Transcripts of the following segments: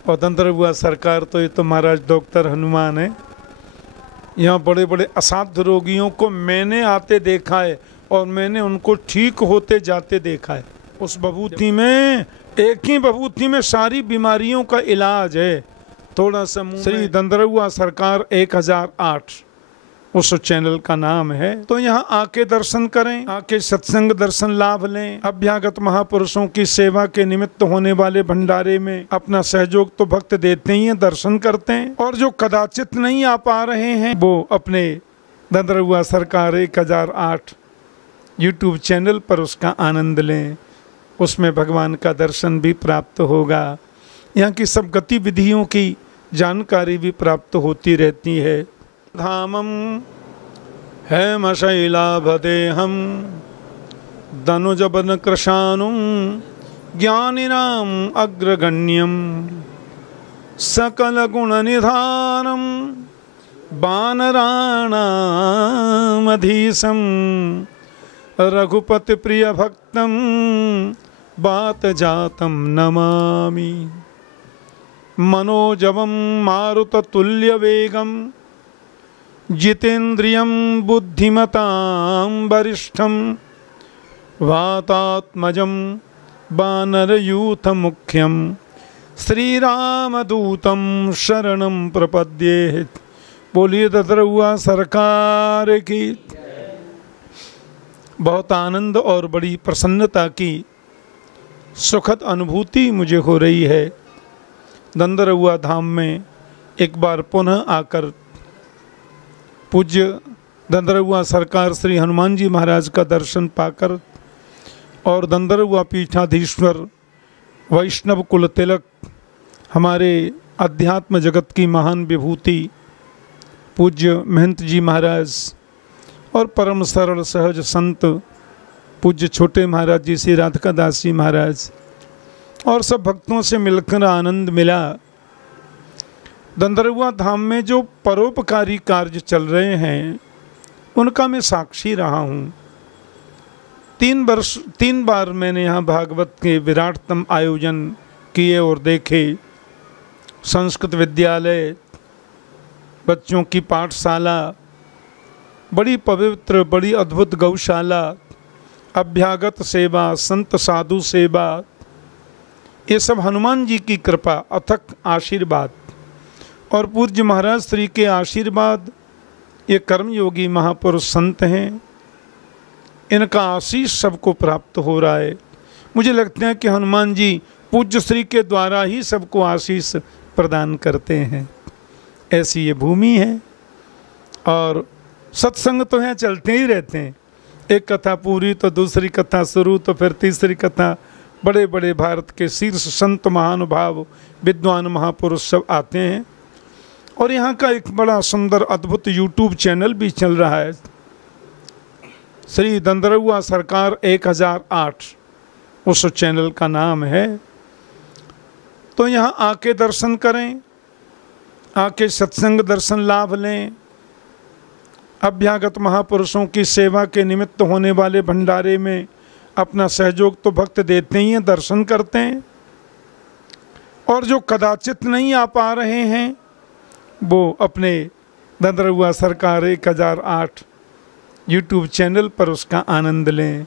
स्वतंत्र हुआ सरकार तो ये तो महाराज डॉक्टर हनुमान है। यहाँ बड़े बड़े असाध्य रोगियों को मैंने आते देखा है और मैंने उनको ठीक होते जाते देखा है। उस विभूति में, एक ही विभूति में सारी बीमारियों का इलाज है। थोड़ा सा श्री दंदरुआ सरकार 1008 उस चैनल का नाम है। तो यहाँ आके दर्शन करें, आके सत्संग दर्शन लाभ लें। अभ्यागत महापुरुषों की सेवा के निमित्त होने वाले भंडारे में अपना सहयोग तो भक्त देते ही हैं, दर्शन करते हैं। और जो कदाचित नहीं आ पा रहे हैं वो अपने दंदरुआ सरकार 1008 यूट्यूब चैनल पर उसका आनंद लें। उसमें भगवान का दर्शन भी प्राप्त होगा। यहाँ की सब गतिविधियों की जानकारी भी प्राप्त होती रहती है। धामम हेमशैलाभदेहम दनुजबन कृशानुम ज्ञानिनाम अग्रगण्यम सकल गुण निधानम वानराणामधीशम रघुपति प्रिय भक्तम बात जातम नमामि। मनोजवम मारुत तुल्य वेगम जितेन्द्रियं बुद्धिमतां वरिष्ठं वातात्मजं वानरयूथमुख्यं श्रीरामदूतं शरणं प्रपद्ये। बोलिए दंदरुआ सरकार की। बहुत आनंद और बड़ी प्रसन्नता की सुखद अनुभूति मुझे हो रही है। दंदरुआ धाम में एक बार पुनः आकर पूज्य दंदरुआ सरकार श्री हनुमान जी महाराज का दर्शन पाकर और दंदरुआ पीठाधीश्वर वैष्णव कुल तिलक हमारे अध्यात्म जगत की महान विभूति पूज्य महंत जी महाराज और परम सरल सहज संत पूज्य छोटे महाराज जी श्री राधिका दास जी महाराज और सब भक्तों से मिलकर आनंद मिला। दंदरुआ धाम में जो परोपकारी कार्य चल रहे हैं उनका मैं साक्षी रहा हूँ। 3 बार मैंने यहाँ भागवत के विराटतम आयोजन किए और देखे। संस्कृत विद्यालय, बच्चों की पाठशाला, बड़ी पवित्र बड़ी अद्भुत गौशाला, अभ्यागत सेवा, संत साधु सेवा, ये सब हनुमान जी की कृपा, अथक आशीर्वाद और पूज्य महाराज श्री के आशीर्वाद। ये कर्मयोगी महापुरुष संत हैं, इनका आशीष सबको प्राप्त हो रहा है। मुझे लगता है कि हनुमान जी पूज्य श्री के द्वारा ही सबको आशीष प्रदान करते हैं। ऐसी ये भूमि है और सत्संग तो हैं, चलते ही रहते हैं। एक कथा पूरी तो दूसरी कथा शुरू तो फिर तीसरी कथा। बड़े बड़े भारत के शीर्ष संत महानुभाव विद्वान महापुरुष सब आते हैं और यहाँ का एक बड़ा सुंदर अद्भुत यूट्यूब चैनल भी चल रहा है। श्री दंदरुआ सरकार 1008 उस चैनल का नाम है। तो यहाँ आके दर्शन करें, आके सत्संग दर्शन लाभ लें। अभ्यागत महापुरुषों की सेवा के निमित्त होने वाले भंडारे में अपना सहयोग तो भक्त देते ही हैं, दर्शन करते हैं। और जो कदाचित नहीं आ पा रहे हैं वो अपने दंदरुआ सरकार 1008 यूट्यूब चैनल पर उसका आनंद लें।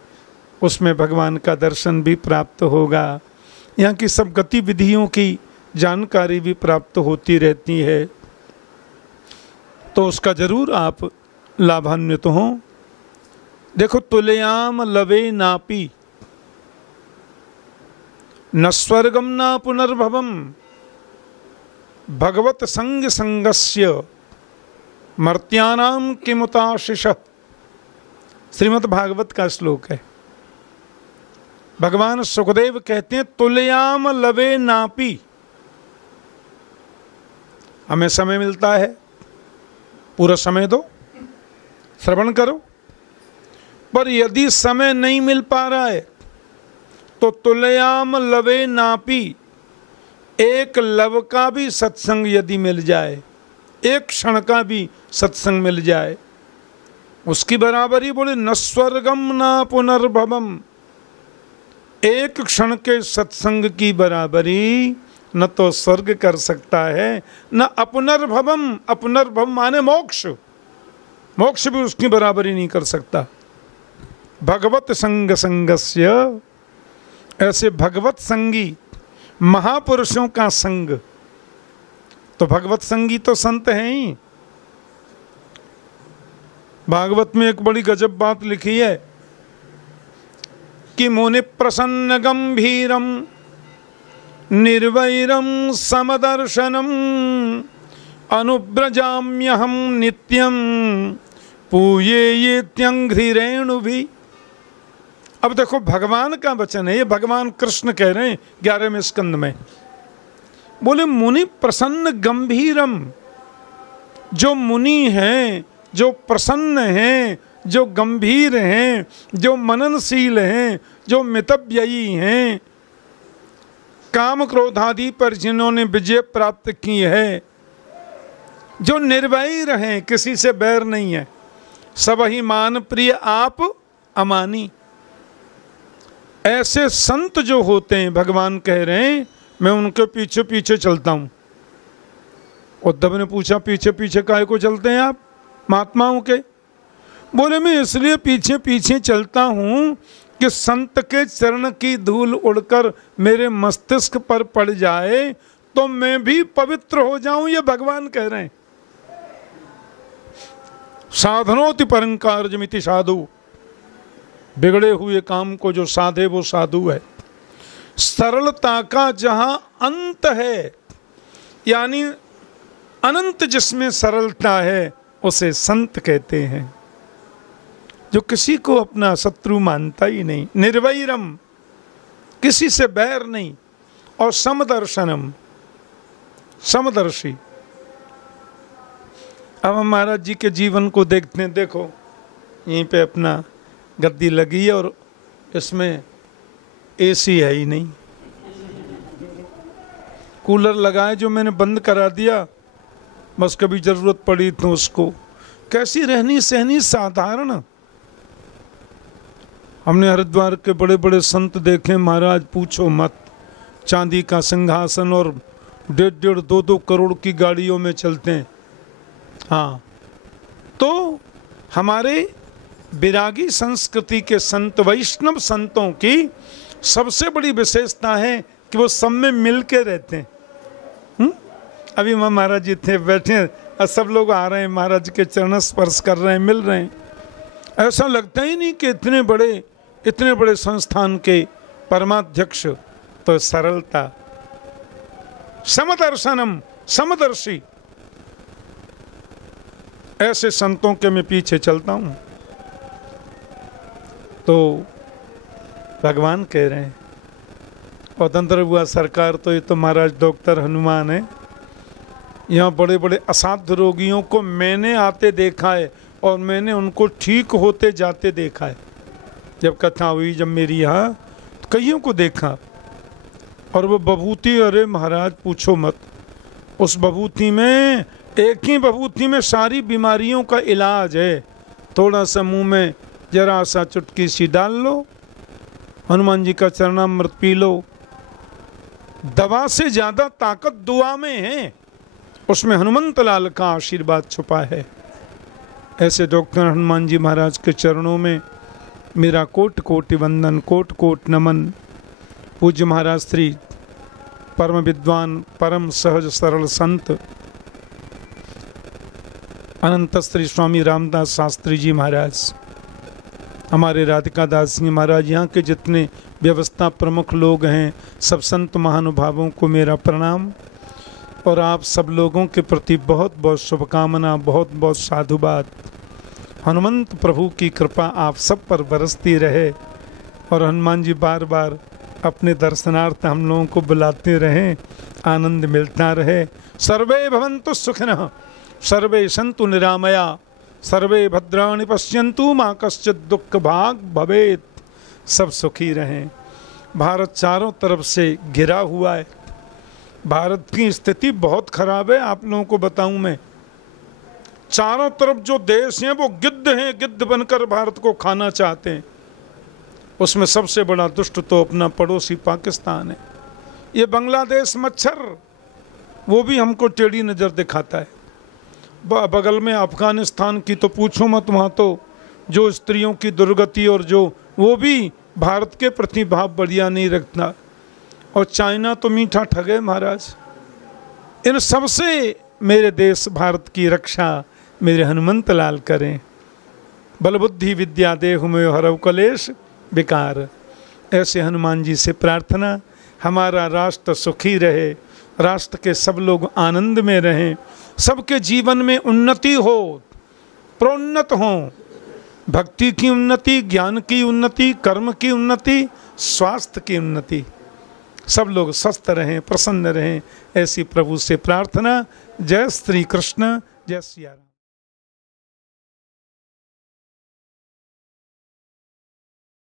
उसमें भगवान का दर्शन भी प्राप्त होगा। यहाँ की सब गतिविधियों की जानकारी भी प्राप्त होती रहती है। तो उसका जरूर आप लाभान्वित हों। देखो, तुलयाम लवे नापी न स्वर्गम न पुनर्भवम भगवत संग संगस्य मर्त्यानाम किमुताशिष। श्रीमद् भागवत का श्लोक है। भगवान सुखदेव कहते हैं तुलयाम लवे नापी। हमें समय मिलता है, पूरा समय दो, श्रवण करो। पर यदि समय नहीं मिल पा रहा है तो तुलयाम लवे नापी, एक लव का भी सत्संग यदि मिल जाए, एक क्षण का भी सत्संग मिल जाए, उसकी बराबरी बोले न स्वर्गम न पुनर्भवम। एक क्षण के सत्संग की बराबरी न तो स्वर्ग कर सकता है न अपनर्भवम, अपनर्भव माने मोक्ष, मोक्ष भी उसकी बराबरी नहीं कर सकता। भगवत संग संगस्य, ऐसे भगवत संगी महापुरुषों का संग, तो भगवत संगी तो संत हैं ही। भागवत में एक बड़ी गजब बात लिखी है कि मुनि प्रसन्न गंभीरम निर्वैरम समदर्शनम अनुब्रजाम्यहम नित्यम पूये ये त्यंघ्रिरेणु भी। अब देखो भगवान का वचन है, ये भगवान कृष्ण कह रहे हैं 11वें स्कंद में, बोले मुनि प्रसन्न गंभीरम, जो मुनि हैं, जो प्रसन्न हैं, जो गंभीर हैं, जो मननशील हैं, जो मितव्ययी हैं, काम क्रोधादि पर जिन्होंने विजय प्राप्त की है, जो निर्वैर हैं, किसी से बैर नहीं है, सब ही मान प्रिय आप अमानी, ऐसे संत जो होते हैं भगवान कह रहे हैं मैं उनके पीछे पीछे चलता हूं। उद्धव ने पूछा पीछे पीछे काहे को चलते हैं आप महात्माओं के? बोले मैं इसलिए पीछे पीछे चलता हूं कि संत के चरण की धूल उड़कर मेरे मस्तिष्क पर पड़ जाए तो मैं भी पवित्र हो जाऊं, ये भगवान कह रहे हैं। साधनोति परंकारजमिति साधु, बिगड़े हुए काम को जो साधे वो साधु है। सरलता का जहां अंत है, यानी अनंत जिसमें सरलता है उसे संत कहते हैं, जो किसी को अपना शत्रु मानता ही नहीं, निर्वैरम, किसी से बैर नहीं, और समदर्शनम, समदर्शी। अब हम महाराज जी के जीवन को देखते हैं, देखो यहीं पे अपना गद्दी लगी है और इसमें एसी है ही नहीं, कूलर लगाए जो मैंने बंद करा दिया, बस कभी जरूरत पड़ी तो उसको। कैसी रहनी सहनी साधारण। हमने हरिद्वार के बड़े बड़े संत देखे महाराज, पूछो मत, चांदी का सिंहासन और 1.5 2 करोड़ की गाड़ियों में चलते हैं। हाँ, तो हमारे विरागी संस्कृति के संत, वैष्णव संतों की सबसे बड़ी विशेषता है कि वो सब में मिल के रहते हैं। अभी महाराज जी थे बैठे और सब लोग आ रहे हैं, महाराज के चरण स्पर्श कर रहे हैं, मिल रहे हैं। ऐसा लगता ही नहीं कि इतने बड़े संस्थान के परमाध्यक्ष। तो सरलता, समदर्शनम, समदर्शी, ऐसे संतों के मैं पीछे चलता हूं। तो भगवान कह रहे हैं, स्वतंत्र हुआ सरकार तो ये तो महाराज डॉक्टर हनुमान है, यहाँ बड़े बड़े असाध्य रोगियों को मैंने आते देखा है और मैंने उनको ठीक होते जाते देखा है। जब कथा हुई जब मेरी यहाँ, तो कईयों को देखा, और वो बभूति, अरे महाराज पूछो मत, उस बभूति में, एक ही बभूति में सारी बीमारियों का इलाज है। थोड़ा सा मुंह में जरा सा चुटकी सी डाल लो, हनुमान जी का चरणामृत पी लो, दवा से ज्यादा ताकत दुआ में है, उसमें हनुमंत लाल का आशीर्वाद छुपा है। ऐसे डॉक्टर हनुमान जी महाराज के चरणों में मेरा कोटि कोटि वंदन, कोटि कोटि नमन। पूज्य महाराज श्री परम विद्वान, परम सहज सरल संत अनंत श्री स्वामी रामदास शास्त्री जी महाराज, हमारे राधिका दास जी महाराज, यहाँ के जितने व्यवस्था प्रमुख लोग हैं, सब संत महानुभावों को मेरा प्रणाम, और आप सब लोगों के प्रति बहुत बहुत शुभकामना, बहुत बहुत साधुवाद। हनुमंत प्रभु की कृपा आप सब पर बरसती रहे, और हनुमान जी बार बार अपने दर्शनार्थ हम लोगों को बुलाते रहें, आनंद मिलता रहे। सर्वे भवन्तु सुखिनः, सर्वे सन्तु निरामया, सर्वे भद्राणि पश्यन्तु मा कश्चित् दुःख भाग भवेत्। सब सुखी रहें। भारत चारों तरफ से घिरा हुआ है, भारत की स्थिति बहुत खराब है। आप लोगों को बताऊं मैं, चारों तरफ जो देश हैं वो गिद्ध हैं, गिद्ध बनकर भारत को खाना चाहते हैं। उसमें सबसे बड़ा दुष्ट तो अपना पड़ोसी पाकिस्तान है। ये बांग्लादेश मच्छर वो भी हमको टेढ़ी नज़र दिखाता है। बगल में अफगानिस्तान की तो पूछो मत, वहाँ तो जो स्त्रियों की दुर्गति और जो वो भी भारत के प्रति भाव बढ़िया नहीं रखता। और चाइना तो मीठा ठगे महाराज। इन सबसे मेरे देश भारत की रक्षा मेरे हनुमंत लाल करें। बल बुद्धि विद्या देहु में हरव कलेश विकार। ऐसे हनुमान जी से प्रार्थना, हमारा राष्ट्र सुखी रहे, राष्ट्र के सब लोग आनंद में रहें, सबके जीवन में उन्नति हो, प्रोन्नत हों, भक्ति की उन्नति, ज्ञान की उन्नति, कर्म की उन्नति, स्वास्थ्य की उन्नति, सब लोग स्वस्थ रहें, प्रसन्न रहें, ऐसी प्रभु से प्रार्थना। जय श्री कृष्ण, जय सिया राम।